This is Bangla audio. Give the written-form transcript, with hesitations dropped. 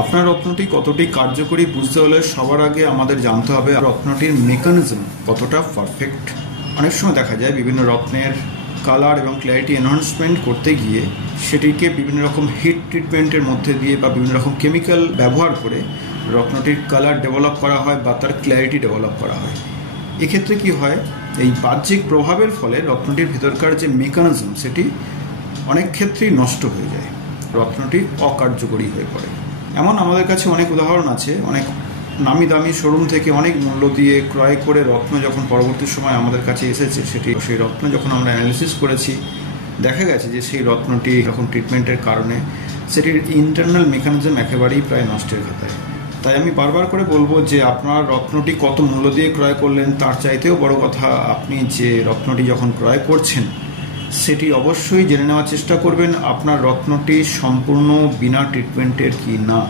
আপনার রত্নটি কতটি কার্যকরী বুঝতে হলে সবার আগে আমাদের জানতে হবে রত্নটির মেকানিজম কতটা পারফেক্ট। অনেক সময় দেখা যায় বিভিন্ন রত্নের কালার এবং ক্ল্যারিটি এনহান্সমেন্ট করতে গিয়ে সেটিকে বিভিন্ন রকম হিট ট্রিটমেন্টের মধ্যে দিয়ে বা বিভিন্ন রকম কেমিক্যাল ব্যবহার করে রত্নটির কালার ডেভেলপ করা হয় বা তার ক্ল্যারিটি ডেভেলপ করা হয়। এক্ষেত্রে কি হয়, এই বাহ্যিক প্রভাবের ফলে রত্নটির ভেতরকার যে মেকানিজম সেটি অনেক ক্ষেত্রেই নষ্ট হয়ে যায়, রত্নটি অকার্যকরী হয়ে পড়ে। এমন আমাদের কাছে অনেক উদাহরণ আছে। অনেক নামি দামি শোরুম থেকে অনেক মূল্য দিয়ে ক্রয় করে রত্ন যখন পরবর্তী সময় আমাদের কাছে এসেছে, সেই রত্ন যখন আমরা অ্যানালিসিস করেছি, দেখা গেছে যে সেই রত্নটি এরকম ট্রিটমেন্টের কারণে সেটির ইন্টারনাল মেকানিজম একেবারেই প্রায় নষ্টের খাতায়। তাই আমি বারবার করে বলবো যে আপনার রত্নটি কত মূল্য দিয়ে ক্রয় করলেন তার চাইতেও বড় কথা, আপনি যে রত্নটি যখন ক্রয় করছেন সেটি অবশ্যই জেনে নেওয়ার চেষ্টা করবেন আপনার রত্নটি সম্পূর্ণ বিনা ট্রিটমেন্টের কি না।